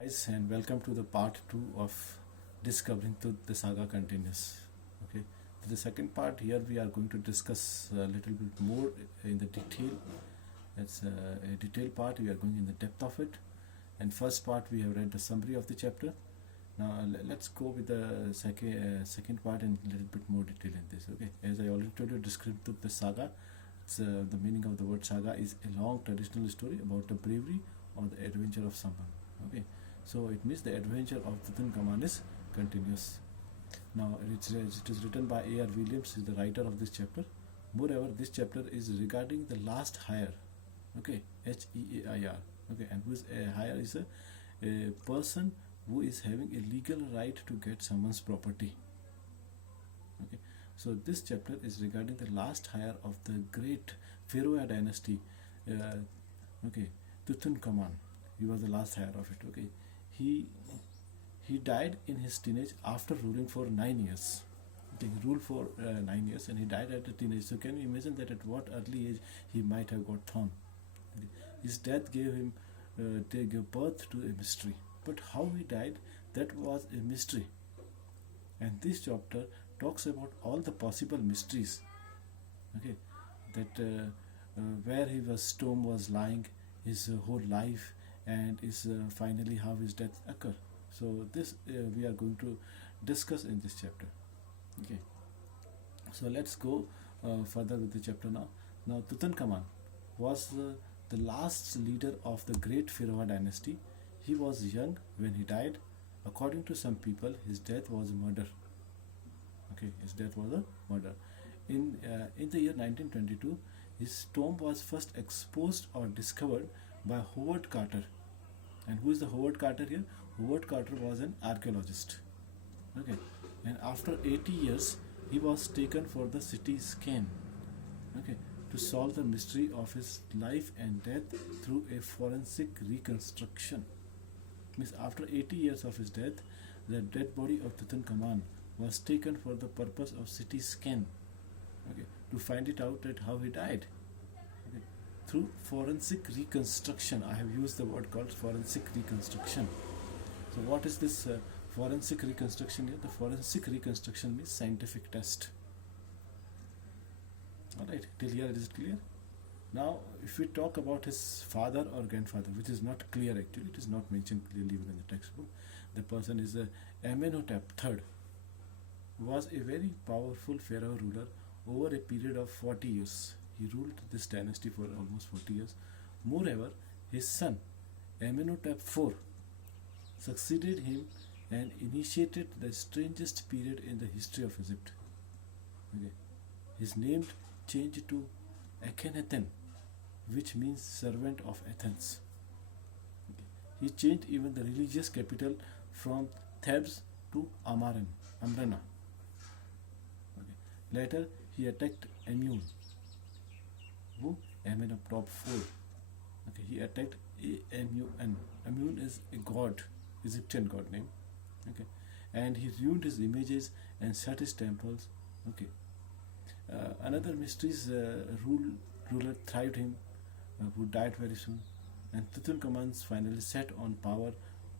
Guys, and welcome to the part 2 of Discovering Truth. The saga continues. Okay, the second part here we are going to discuss a little bit more in the detail. It's a detailed part. We are going in the depth of it. And first part we have read the summary of the chapter. Now let's go with the second part in a little bit more detail in this. Okay, as I already told you, Discovering Truth, the saga. The meaning of the word saga is a long traditional story about the bravery or the adventure of someone. Okay, so it means the adventure of Tutankhamun is continuous. Now it is written by A.R. Williams, is the writer of this chapter. Moreover, this chapter is regarding the last hire. Okay, Heair. Okay, and who is a hire is a person who is having a legal right to get someone's property. Okay, so this chapter is regarding the last hire of the great Pharaoh dynasty. Okay, Tutankhamun. He was the last hire of it. Okay, he he died in his teenage after ruling for 9 years. Okay, he ruled for 9 years and he died at a teenage. So can you imagine that at what early age he might have got thrown? Okay. His death gave him gave birth to a mystery. But how he died, that was a mystery. And this chapter talks about all the possible mysteries. Okay, that where his tomb was lying, his whole life, and is finally how his death occurred. So this we are going to discuss in this chapter. Okay, so let's go further with the chapter now. Now Tutankhamun was the last leader of the great Pharaoh dynasty. He was young when he died. According to some people, his death was a murder. Okay, his death was a murder. In the year 1922, his tomb was first exposed or discovered by Howard Carter. And who is the Howard Carter here? Howard Carter was an archaeologist. Okay, and after 80 years, he was taken for the CT scan. Okay, to solve the mystery of his life and death through a forensic reconstruction. Means after 80 years of his death, the dead body of Tutankhamun was taken for the purpose of CT scan. Okay, to find it out that how he died. Okay, through forensic reconstruction. I have used the word called forensic reconstruction. So what is this forensic reconstruction here? The forensic reconstruction means scientific test. Alright, till here it is clear. Now if we talk about his father or grandfather, which is not clear actually, it is not mentioned clearly within the textbook. The person is Amenhotep III, was a very powerful pharaoh ruler over a period of 40 years. He ruled this dynasty for almost 40 years. Moreover, his son Amenhotep IV succeeded him and initiated the strangest period in the history of Egypt. Okay. His name changed to Akhenaten, which means servant of Athens. Okay. He changed even the religious capital from Thebes to Amrana. Okay. Later, he attacked Amun. Who? Amenhotep IV. Okay. He attacked Amun. Amun is a god, Egyptian god name. Okay. And he ruined his images and shut his temples. Okay. Another mysteries ruler thrived him, who died very soon. And Tutankhamun finally sat on power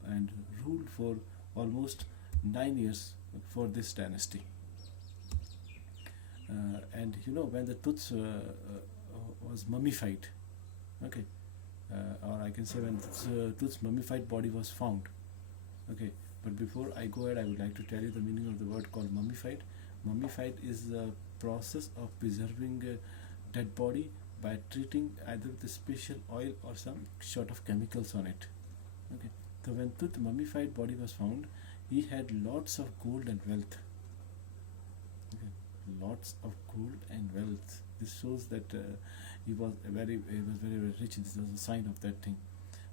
and ruled for almost 9 years for this dynasty. And you know, when the Tuts was mummified, okay, or I can say when Tut's mummified body was found. Okay, but before I go ahead, I would like to tell you the meaning of the word called mummified. Mummified is the process of preserving a dead body by treating either with a special oil or some sort of chemicals on it. Okay, so when Tut mummified body was found, he had lots of gold and wealth. Okay, lots of gold and wealth. This shows that he was very rich. This was a sign of that thing.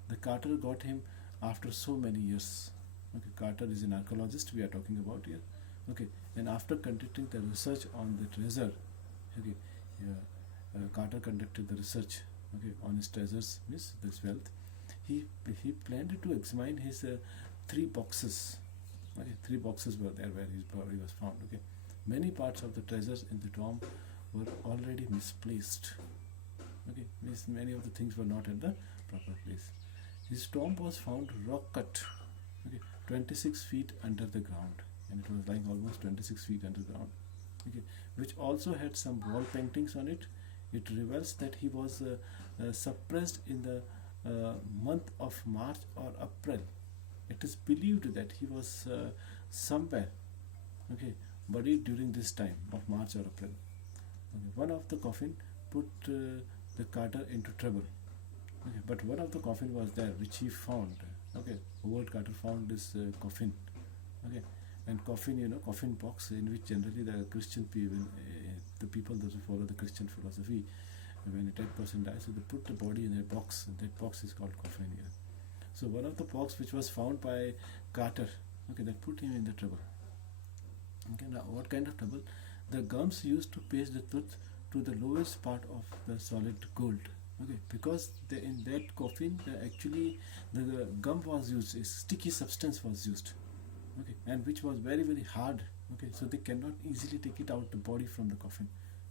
The Carter got him after so many years. Okay, Carter is an archaeologist we are talking about here. Okay, and after conducting the research on the treasure, okay, Carter conducted the research, okay, on his treasures, means this wealth. He planned to examine his 3 boxes. Okay, 3 boxes were there where his body was found. Okay, many parts of the treasures in the tomb were already misplaced. Okay, means many of the things were not at the proper place. His tomb was found rock cut 26 feet under the ground, and it was lying almost 26 feet underground. Okay, which also had some wall paintings on it. It reveals that he was suppressed in the month of March or April. It is believed that he was somewhere, okay, buried during this time of March or April. Okay. One of the coffin put the carter into trouble. Okay. But one of the coffin was there which he found. Okay, Howard Carter found this coffin. Okay, and coffin, coffin box in which generally the Christian people, the people that follow the Christian philosophy, when a dead person dies, so they put the body in a box, and that box is called coffin here. So one of the box which was found by Carter, okay, that put him in the trouble. Okay, now what kind of trouble? The gums used to paste the tooth to the lowest part of the solid gold. Okay, because in that coffin, actually the gum was used, a sticky substance was used. Okay, and which was very very hard. Okay, so they cannot easily take it out the body from the coffin.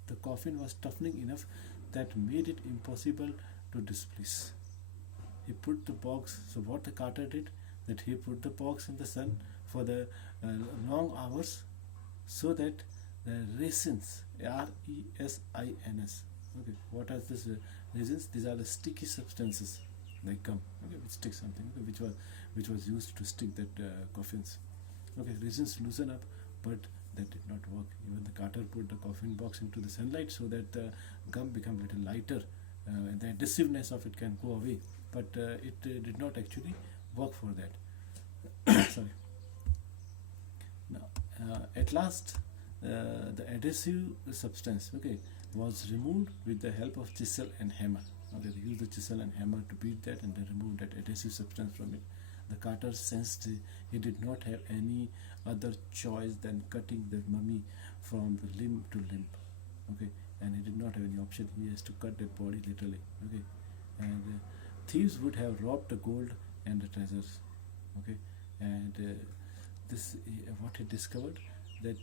The coffin was toughening enough that made it impossible to displace. He put the box. So what the Carter did, that he put the box in the sun for the long hours, so that the resins, resins. Okay, what are these resins? These are the sticky substances like gum. Okay, which stick something. Okay, which was used to stick that coffins. Okay, resins loosen up, but that did not work. Even the Carter put the coffin box into the sunlight so that the gum become little lighter, and the adhesiveness of it can go away. But it did not actually work for that. Sorry. Now, at last, the adhesive substance, okay, was removed with the help of chisel and hammer. Okay, they used the chisel and hammer to beat that, and they removed that adhesive substance from it. The Carter sensed he did not have any other choice than cutting the mummy from the limb to limb. Okay, and he did not have any option. He has to cut that body literally. Okay, and thieves would have robbed the gold and the treasures. Okay, and this what he discovered, that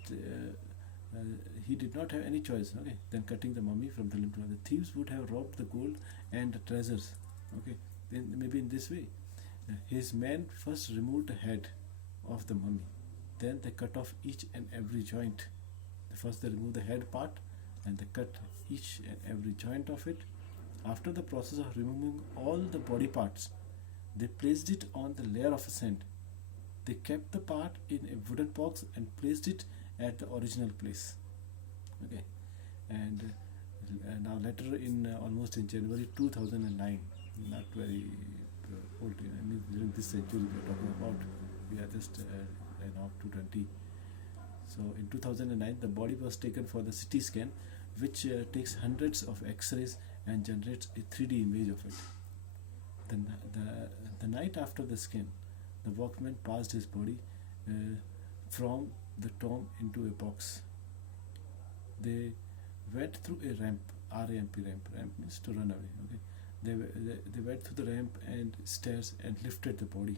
he did not have any choice. Okay, than cutting the mummy from the limb to limb. The thieves would have robbed the gold and the treasures. Okay, then maybe in this way. His men first removed the head of the mummy. Then they cut off each and every joint. First they removed the head part, and they cut each and every joint of it. After the process of removing all the body parts, they placed it on the layer of sand. They kept the part in a wooden box and placed it at the original place. Okay, and now later almost in January 2009, not very old, I mean during this century we are talking about, we are just now 220. So in 2009 the body was taken for the CT scan, which takes hundreds of x-rays and generates a 3D image of it. Then the night after the scan, the workmen passed his body from the tomb into a box. They went through a ramp, RAMP, ramp means to run away. Okay, they went through the ramp and stairs and lifted the body.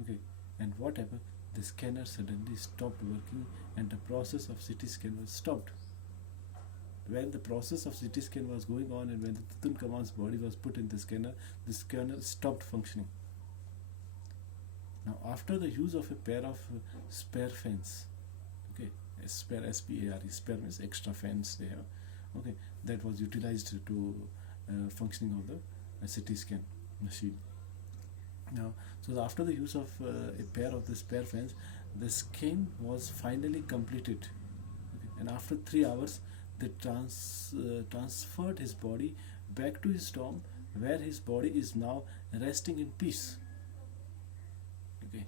Okay, and what happened? The scanner suddenly stopped working, and the process of CT scan was stopped. When the process of CT scan was going on, and when the Tutankhamun's body was put in the scanner stopped functioning. Now, after the use of a pair of spare fans, okay, a spare, S-P-A-R-E, spare means extra fans they have, okay, that was utilized to functioning of the CT scan machine. Now, so after the use of a pair of the spare fans, the scan was finally completed. Okay, and after 3 hours, they transferred his body back to his tomb, where his body is now resting in peace. Okay.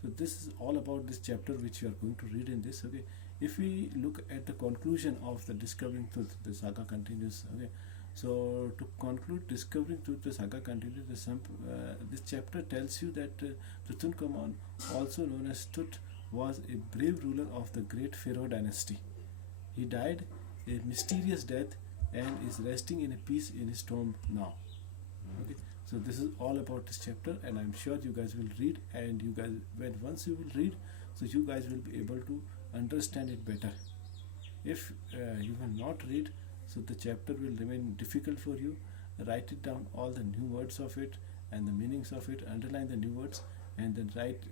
So this is all about this chapter which we are going to read in this. Okay, if we look at the conclusion of the Discovering Truth, the saga continues. Okay, so to conclude Discovering Truth, the saga continues. This chapter tells you that Tutankhamun, also known as Tut, was a brave ruler of the great Pharaoh dynasty. He died a mysterious death and is resting in a peace in his tomb now. Okay, so this is all about this chapter, and I'm sure you guys will read, and you guys, once you will read, so you guys will be able to understand it better. If you will not read, so the chapter will remain difficult for you. Write it down, all the new words of it and the meanings of it, underline the new words, and then write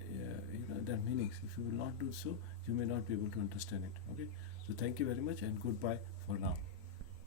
their meanings. If you will not do so, you may not be able to understand it. Okay, so thank you very much and goodbye for now.